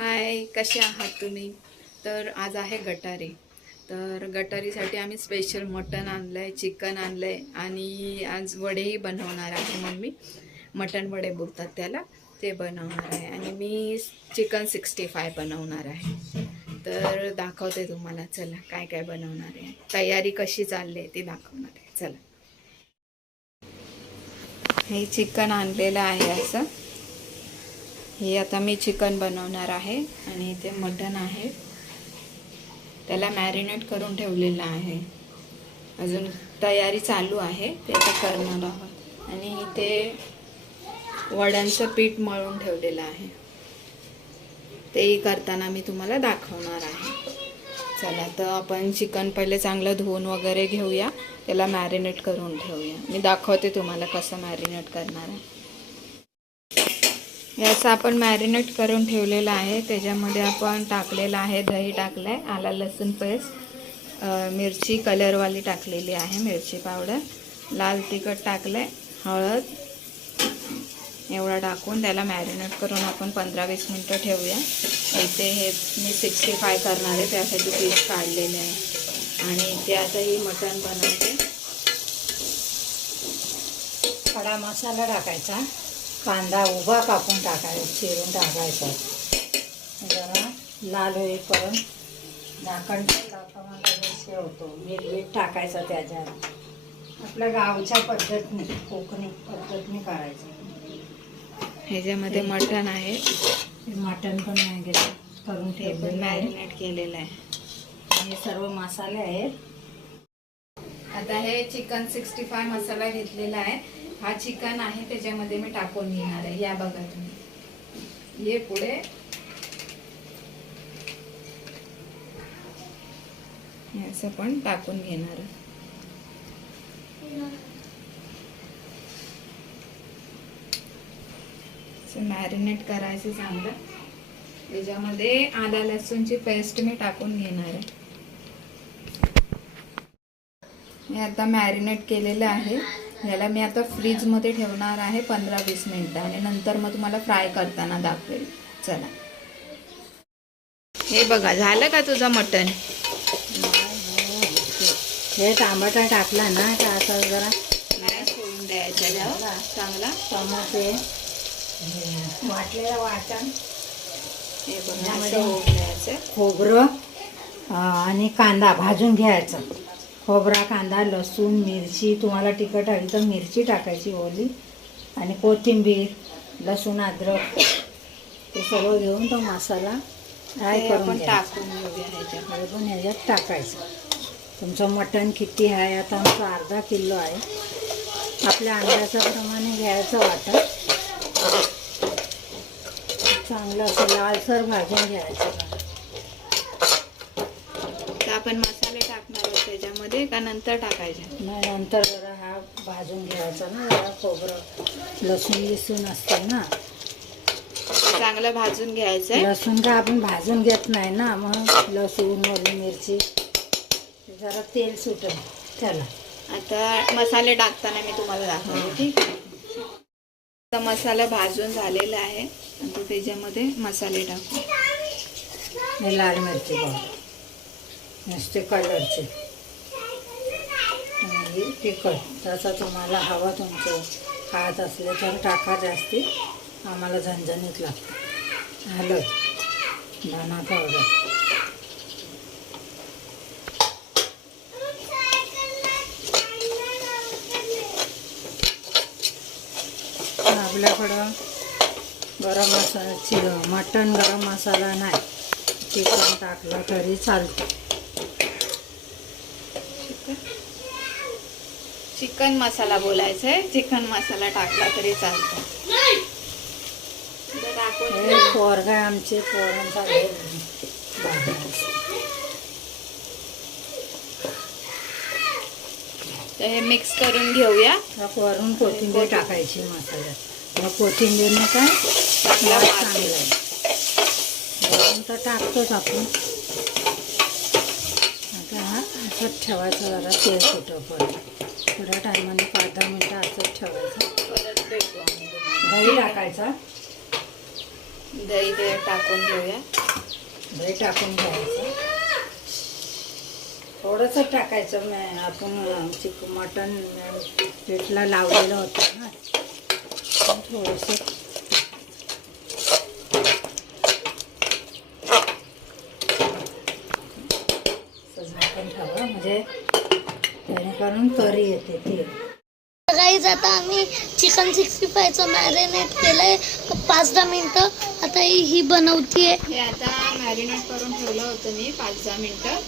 हाय, कसे आहात तुम्ही? तर आज आहे गटारी. तर गटारीसाठी आम्ही स्पेशल मटण आणलं आहे, चिकन आणलं आहे आणि आज वडेही बनवणार आहे. मम्मी मटण वडे बोलतात त्याला, ते बनवणार आहे आणि मी चिकन 65 बनवणार आहे. तर दाखवते तुम्हाला, चला काय काय बनवणार आहे, तयारी कशी चालली आहे ती दाखवणार आहे. चला, हे चिकन आणलेलं आहे असं. हे आता मी चिकन बनवणार आहे आणि इथे मटण आहे, त्याला मॅरिनेट करून ठेवलेलं आहे. अजून तयारी चालू आहे, ते आता करणार आहोत. आणि इथे वड्यांचं पीठ मळून ठेवलेलं आहे, तेही करताना मी तुम्हाला दाखवणार आहे. चला, तर आपण चिकन पहिले चांगलं धुवून वगैरे घेऊया, त्याला मॅरिनेट करून ठेवूया. मी दाखवते तुम्हाला कसं मॅरिनेट करणार आहे. याचं आपण मॅरिनेट करून ठेवलेलं आहे. त्याच्यामध्ये आपण टाकलेलं आहे, दही टाकलं आहे, आला लसूण पेस्ट, मिरची कलरवाली टाकलेली आहे, मिरची पावडर, लाल तिखट टाकलं आहे, हळद, एवढा टाकून त्याला मॅरिनेट करून आपण 15-20 मिनटं ठेवूया. इथे हे मी 65 करणार आहे, त्यासाठी पीस काढलेले आहे. आणि इथे आता ही मटण बनवते. खडा मसाला टाकायचा, कांदा उभा कापून टाकायचा, चिरून टाकायचा, जरा लाल होईपर्यंत झाकण ठेवतो होतो. मीठ टाकायचं त्याच्यात, आपल्या गावच्या पद्धतीने, कोकणी पद्धतीने करायचं. ह्याच्यामध्ये मटण आहे, मटण पण नाही घेतलं, करून ठेवलेलं मॅरिनेट केलेलं आहे. हे सर्व मसाले आहेत. आता हे चिकन 65 मसाला घेतलेला आहे. हा चिकन आहे, त्याच्यामध्ये मी टाकून घेणार आहे. या बघा तुम्ही, ये पुढे. असं पण टाकून घेणार आहे. मॅरिनेट करायचं चांगलं. त्याच्यामध्ये आला लसूणची पेस्ट मी टाकून घेणार आहे. हे आता मॅरिनेट केलेलं आहे. ह्याला मी आता फ्रीजमध्ये ठेवणार आहे 15-20 मिनटं आणि नंतर मग तुम्हाला फ्राय करताना दाखवेल. चला, हे बघा, झालं का तुझं मटण? हे टमाटा टाकला ना तर असं जरा मॅश करून द्यायचं चांगला. टमाटे वाटलेलं वाटण, हे बघा, होऊन द्यायचं. खोबरं आणि कांदा भाजून घ्यायचा. खोबरा, कांदा, लसूण, मिरची, तुम्हाला तिखट हवी तर मिरची टाकायची ओली, आणि कोथिंबीर, लसूण, अद्रक, ते सर्व घेऊन तो मसाला फ्राय करून टाकून घेऊया. ह्याच्यामध्ये पण ह्याच्यात टाकायचं. तुमचं मटण किती आहे? आता आमचं अर्धा किलो आहे. आपल्या अंदाजाप्रमाणे घ्यायचं वाटण. चांगलं असं लालसर भाजून घ्यायचं. तर आपण मसाले टाकणार आहोत त्याच्यामध्ये का नंतर टाकायचे? नाही, नंतर जरा हा भाजून घ्यायचा ना, जरा खोबरं लसूण असतं ना, चांगलं भाजून घ्यायचं. लसूण का आपण भाजून घेत नाही ना, मग लसूण, ओली मिरची, जरा तेल सुटेल त्याला. आता मसाले टाकताना मी तुम्हाला दाखवते, ठीक आहे? आता मसाला भाजून झालेला आहे. आता त्याच्यामध्ये मसाले टाकू. हे लाल मिरची पावडर, नुसते कलरचे, आणि तिखट तसा तुम्हाला हवा तुमचं खात असले तर टाका जास्ती, आम्हाला झणझणीत लागतं. हळद, धना पावडर, आपल्याकडं गरम मसाला, मटण गरम मसाला नाही, चिकन टाकलं तरी चालतं. चिकन मसाला बोलायचं आहे, चिकन मसाला टाकला तरी चालतो. हे पोरगा आमचे पोरांचा तर हे मिक्स करून घेऊया. वरून कोथिंबीर टाकायची मसाल्यात. मग कोथिंबीरने काय चांगलं आहे. वरून तर टाकतोच आपण. आता हा असंच ठेवायचं, जरा तेल सुटेपर्यंत. थोड्या टायमाने 5-10 मिनटं असंच ठेवायचं. परत भेटू. दही टाकायचा, दही ते टाकून घेऊया. दही टाकून घ्यायचं. थोडंसं टाकायचं. आपण मटण पीठला लावलेलं होतं ना, थोडंसं झाकण ठेवा, म्हणजे जेणेकरून तरी येते ते. गाईज आता आम्ही चिकन 65चं मॅरिनेट केलंय 5-10 मिनिटं. आता ही बनवतीये. हे आता मॅरिनेट करून ठेवलं होतं मी 5-10 मिनिटं.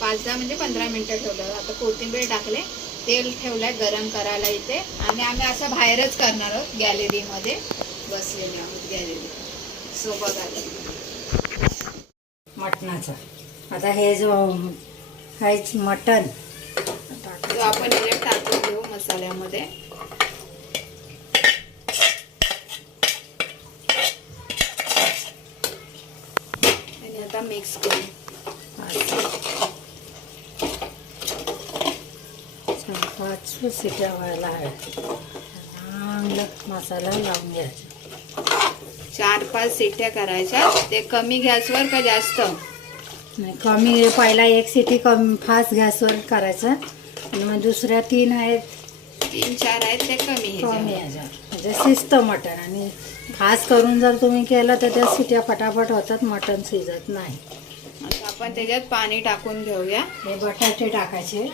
5-10 म्हणजे 15 मिनिटं ठेवलं. आता कोथिंबीर टाकले, तेल ठेवलंय गरम करायला इथे. आणि आम्ही असं बाहेरच करणार आहोत, गॅलरीमध्ये बसलेले आहोत गॅलरी सोबत आले मटणाचं. आता हे जो काहीच मटण तो आपण याच्यात टाकून घेऊ मसाल्यामध्ये. आणि आता मिक्स करू. 4-5 शिट्या व्हायला हव्या. चांगलं मसाला लावून घ्यायचा. 4-5 शिट्या करायच्या. ते कमी गॅसवर का जास्त? नाही, कमी. पहिला 1 शिटी कमी फास्ट गॅसवर करायचं, आणि मग दुसऱ्या 3 आहेत 3-4 आहेत ते कमी कमी ह्याच्यावर, म्हणजे शिस्त मटण. आणि फास्ट करून जर तुम्ही केलं तर त्या शिट्या फटाफट होतात, मटण शिजत नाही. आता आपण त्याच्यात पाणी टाकून घेऊया. हे बटाटे टाकायचे.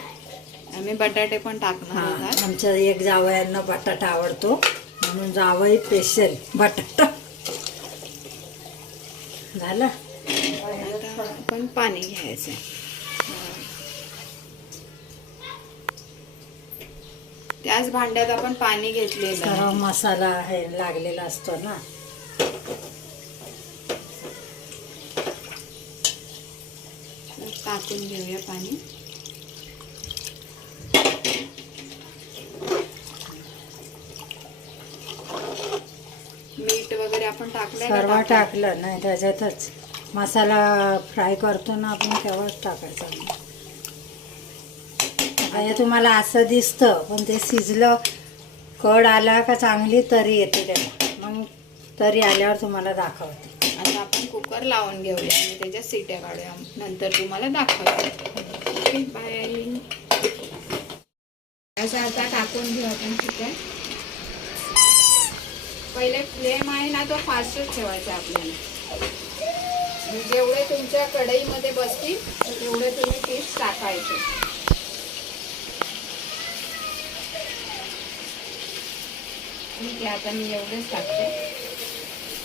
आम्ही बटाटे पण टाकणार आहोत. आमच्या एक जावयांना बटाटा आवडतो, म्हणून जावई स्पेशल बटाटा. झालं. आता आपण पाणी घ्यायचं. त्याच भांड्यात आपण पाणी घेतलेलं सर्व आहे. मसाला हे लागलेला असतो ना. टाकून घेऊया पाणी. मीठ वगैरे आपण टाकलंय का? सर्व टाकलं नाही, त्याच्यातच मसाला फ्राय करतो ना आपण, तेव्हाच टाकायचा. आता हे तुम्हाला असं दिसतं, पण ते शिजलं, कड आला का चांगली तरी येते त्याला. मग तरी आल्यावर तुम्हाला दाखवते. आता आपण कुकर लावून घेऊया आणि त्याच्या सीट्या काढूया, नंतर तुम्हाला दाखवते. बाय. असं आता टाकून घेऊ आपण चिकन. पहिले फ्लेम आहे ना तो फास्टच ठेवायचा आपल्याला. जेवढे तुमच्या कढईमध्ये बसतील तेवढे तुम्ही पीस टाकायचे. ठीक आहे, आता मी एवढेच टाकते.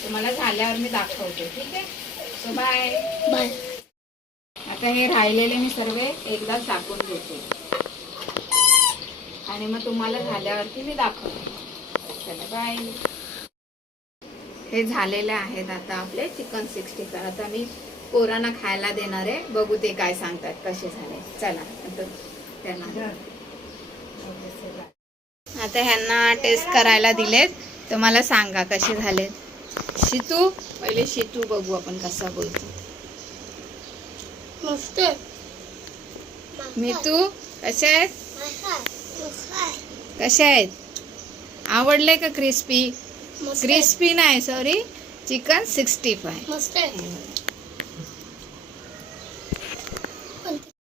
तुम्हाला झाल्यावर मी दाखवते. ठीक आहे, सो बाय. बाय. आता हे राहिलेले मी सर्व एकदा टाकून घेते आणि मग तुम्हाला झाल्यावरती मी दाखवते. चला बाय. हे झालेले आहेत आता आपले चिकन 65. आता मी पोरांना खायला देणार आहे. बघू ते काय सांगतात, कसे झाले. चला आता त्यांना आता ह्यांना टेस्ट करायला दिलेत, तर मला सांगा कसे झालेत. शितू, पहिले शितू बघू आपण कसा बोलतो. मस्त. मितू कसे आहेत? कसे आहेत? आवडले का क्रिस्पी? क्रिस्पी नाही, सॉरी, चिकन 65. मस्त.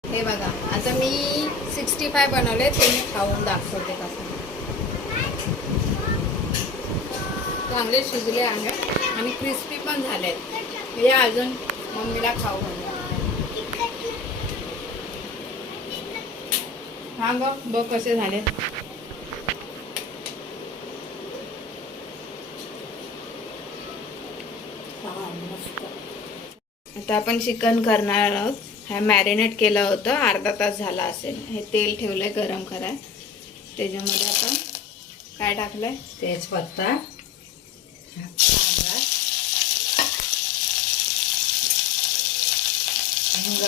हे बघा, आता मी 65 बनवले, ते मी खाऊन दाखवते कसं. चांगले शिजले आहेत आणि क्रिस्पी पण झालेत. या अजून मम्मीला खाऊ घालू. हा बघ कसे झाले. आता आपण चिकन करणार आहोत. हा मॅरिनेट केलं होतं, अर्धा तास झाला असेल. हे तेल ठेवलंय गरम कराय. त्याच्यामध्ये आपण काय टाकलंय? तेजपत्ता, कांदा, हिंग,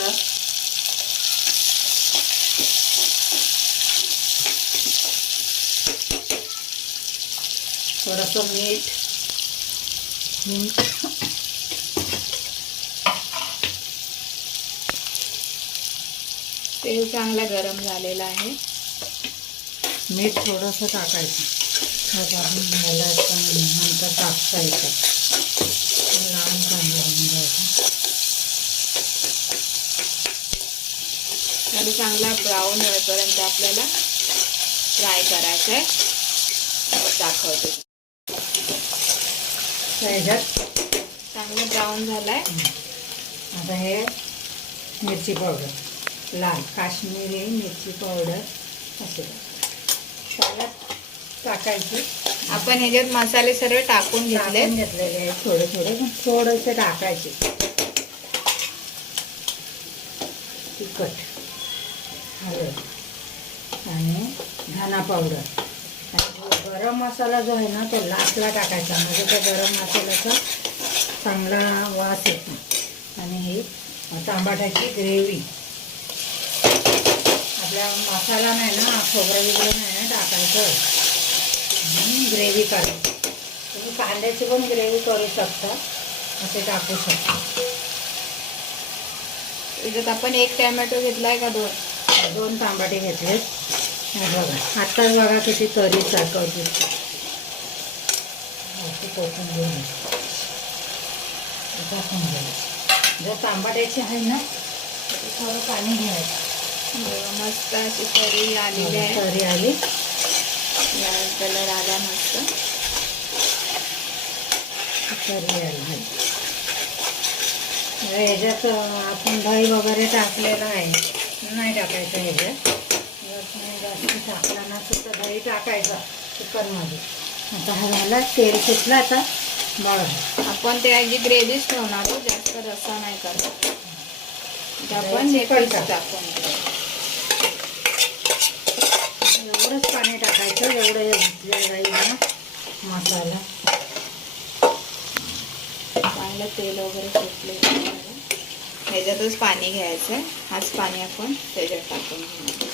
थोडंसं मीठ, तेल चांगलं गरम झालेलं आहे. मीठ थोडंसं टाकायचं. नंतर टाकता येतं. चांगला ब्राऊन होईपर्यंत आपल्याला फ्राय करायचं आहे. दाखवते. ह्याच्यात चांगलं ब्राऊन झालाय. आता हे मिरची पावडर, लाल काश्मीरी मिरची पावडर असे त्याला टाकायची. आपण ह्याच्यात मसाले सर्व टाकून घेतले. घेतलेले आहेत थोडे थोडे, थोडेसे टाकायचे. तिखट, हळद आणि धना पावडर. आणि गरम मसाला जो आहे ना तो लास्टला टाकायचा, म्हणजे त्या गरम मसाल्याचा चांगला वास येतो. आणि ही टमाट्याची ग्रेव्ही, आपला मसाला नाही ना, खोबरं वगैरे नाही ना टाकायचं, आणि ग्रेव्ही करायची. तुम्ही कांद्याची पण ग्रेव्ही करू शकता, असे टाकू शकता. त्याच्यात आपण 1 टोमॅटो घेतलाय का 2 टमाटे घेतलेत. हे बघा, आत्ताच बघा किती तरी टाकत दिसते. कोथिंबीर टाकून घ्यायची. जर टमाट्याची आहे ना तर थोडं पाणी घ्यायचं. मस्त अशी तरी आलेली आहे. तरी आली, कलर आला मस्त. तरी आली. ह्याच्यात आपण दही वगैरे टाकलेलं आहे, नाही टाकायचं ह्याच्यात. जर तुम्ही जास्त टाकला ना तर दही टाकायचं चिकनमध्ये. आता हा झाला, तेल सुटलं. आता बघा आपण त्याची ग्रेव्हीच ठेवणार आहोत, जास्त रस्सा नाही करणार. आपण हे चिकन पीस टाकून घेऊ. एवढंच पाणी टाकायचं जेवढं घातलं जाईल ना मसाला. चांगलं तेल वगैरे सुटले. ह्याच्यातच पाणी घ्यायचं. हाच पाणी आपण त्याच्यात टाकून घेऊ.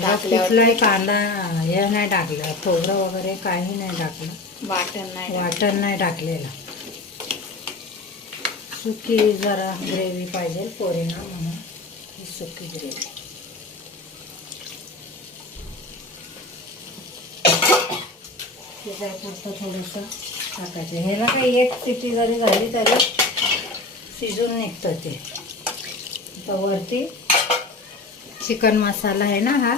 टाकल्यावर कुठलाही कांदा हे नाही टाकलं, खोबरं वगैरे काही नाही टाकलं, वाटण नाही टाकलेलं. सुकी जरा ग्रेव्ही पाहिजे पोरींना, म्हणून ही सुकी ग्रेव्ही. त्याच्यापुरतं थोडंसं टाकायचं. ह्याला काही 1 शिट्टी जरी झाली तरी शिजून निघतं ते. तर वरती चिकन मसाला आहे ना हा,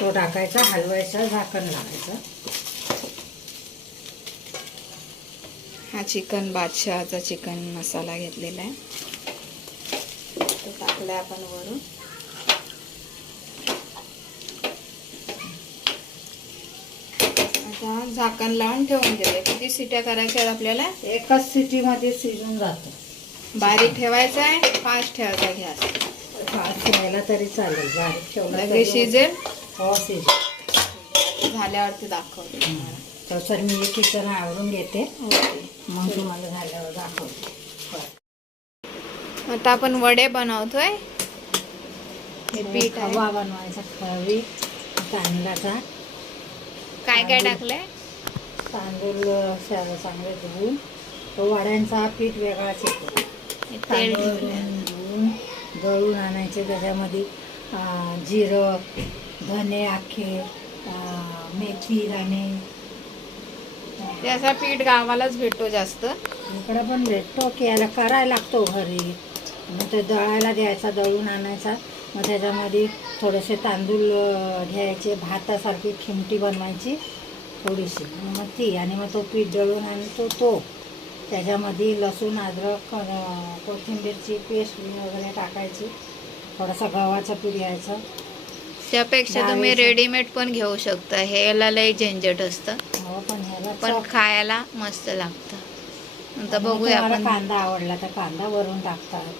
तो टाकायचा, हलवायचा, झाकण लावायचं. हा चिकन बादशहाचा चिकन मसाला घेतलेला आहे, तो टाकलाय आपण वरून. आता झाकण लावून ठेवून दिले. किती शिट्या करायच्या आहेत आपल्याला? 1च शिटीमध्ये शिजून जातं. बारीक ठेवायचा आहे, फास्ट ठेवायचा गॅस. फास्ट ठेवायला तरी चालेल, बारीक ठेवला लगेच शिजेल. हो शिजेल. झाल्यावरती दाखवते तुम्हाला. तसं मी किचन आवरून घेते, ओके. मग तुम्हाला झाल्यावर दाखवते. आता आपण वडे बनवतोय. हे पीठ आहे. खवा बनवायचा, खवी तांदळाचा. काय काय टाकलंय? तांदूळ चांगले धुवून, तो वड्यांचा पीठ वेगळाच येतो. तेल धुवून दळून आणायचे. त्याच्यामध्ये जिरं, धने अख्खे, मेथी दाणे. ते असा पीठ गावालाच भेटतो जास्त. इकडं पण भेटतो की याला करायला लागतो घरी. मग ते दळायला द्यायचा, दळून आणायचा. मग त्याच्यामध्ये थोडेसे तांदूळ घ्यायचे, भातासारखी खिमटी बनवायची थोडीशी, मग ती, आणि मग तो पीठ दळून आणतो तो. त्याच्यामध्ये लसूण, अद्रक, कोथिंबीरची पेस्ट वगैरे टाकायची. थोडासा गव्हाचं पीठ घ्यायचं. त्यापेक्षा तुम्ही रेडीमेड पण घेऊ शकता. हे याला लई झंझट असतं, हो, पण ह्याला पण खायला मस्त लागतं. आता बघूया तुम्हाला आपण. कांदा आवडला तर कांदा वरून टाकतात,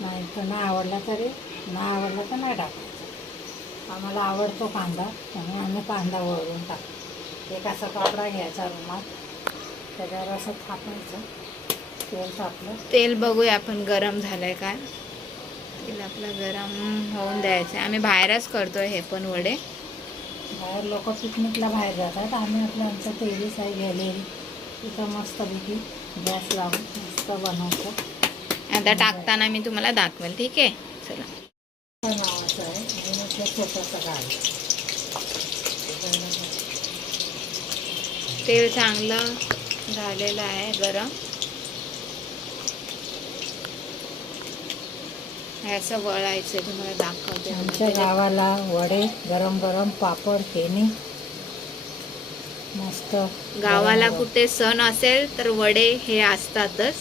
नाही तर नाही आवडला तरी, नाही आवडला तर नाही टाकायचं. आम्हाला आवडतो कांदा, म्हणून आम्ही कांदा वरून टाकतो. एक असा कापडा घ्यायचा रुमाल, त्याच्यावर असं थापायचं. तेल तापलं. तेल बघूया आपण गरम झालंय काय. तेल आपलं गरम होऊन द्यायचं. आम्ही बाहेरच करतोय हे पण वडे. बाहेर लोक पिकनिकला बाहेर जातात, आम्ही आपलं आमचं तेलीच आहे गॅलरी, तिथं मस्तपैकी गॅस लावून मस्त बनवतो. आता टाकताना मी तुम्हाला दाखवेल, ठीक आहे? चला. नावाचं आहे आणि म्हटलं छोटंसं गाव. तेल चांगलं झालेलं आहे गरम. हे असं वळायचं तुम्हाला दाखवते. आमच्या गावाला वडे गरम गरम पापड फेणी मस्त. गावाला गरम कुठे सण असेल तर वडे हे असतातच.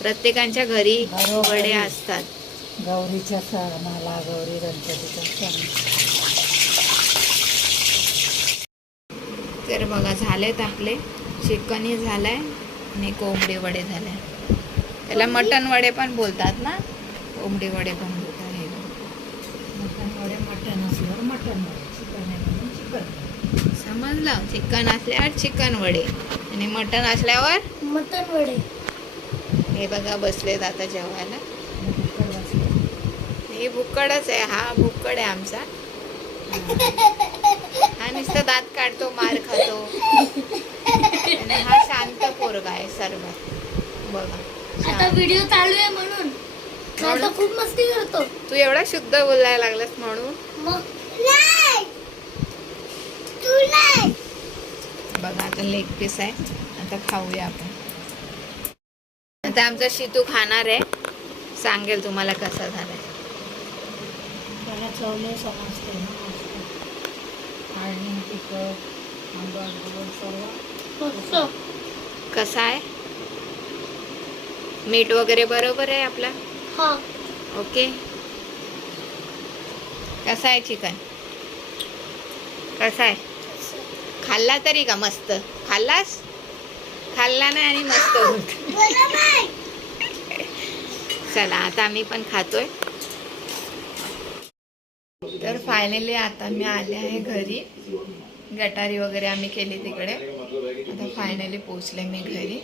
प्रत्येकाच्या घरी बरोबर. वडे असतात. गौरीच्या सणाला गौरी गणपतीचा सण. तर बघा झालेत आपले चिकनही झालंय आणि कोंबडी वडे झाले. त्याला मटण वडे पण बोलतात ना, कोंबडी वडे पण बोलतात. हे मटण वडे मटण असल्यावर मटण वडे, चिकन आहे म्हणून चिकन. समजलं. चिकन असल्यावर चिकन वडे आणि मटण असल्यावर मटन वडे. हे बघा बसलेत आता जेवायला. हे भुक्कडच आहे. हा भुक्कड आहे आमचा. हा नुसतं दात काढतो, मार खातो आणि हा शांत पोरगा आहे सर्व. बघा आता व्हिडिओ चालू आहे म्हणून आता खूप मस्ती करतो. तू एवढा शुद्ध बोलायला लागलास म्हणून. मग नाही तू नाही. बघा आता लेग पीस आहे. आता खाऊया आपण. आता आमचा शितू खाणार आहे. सांगेल तुम्हाला कसा झालाय. त्याला चवले समजते ना मस्त. आणि तिखट आंबट गोड सर्व मस्त. कसा आहे. मीठ वगैरे बरोबर आहे आपला. हा ओके. कसा आहे चिकन. कसा आहे. खाल्ला तरी का. मस्त खाल्लास. खाल्ला नाही आणि मस्त बोलतो. चला आता आम्ही पण खातोय. तर फायनली आता मी आले आहे घरी. गटारी वगैरे आम्ही केली तिकडे. आता फायनली पोचले मी घरी.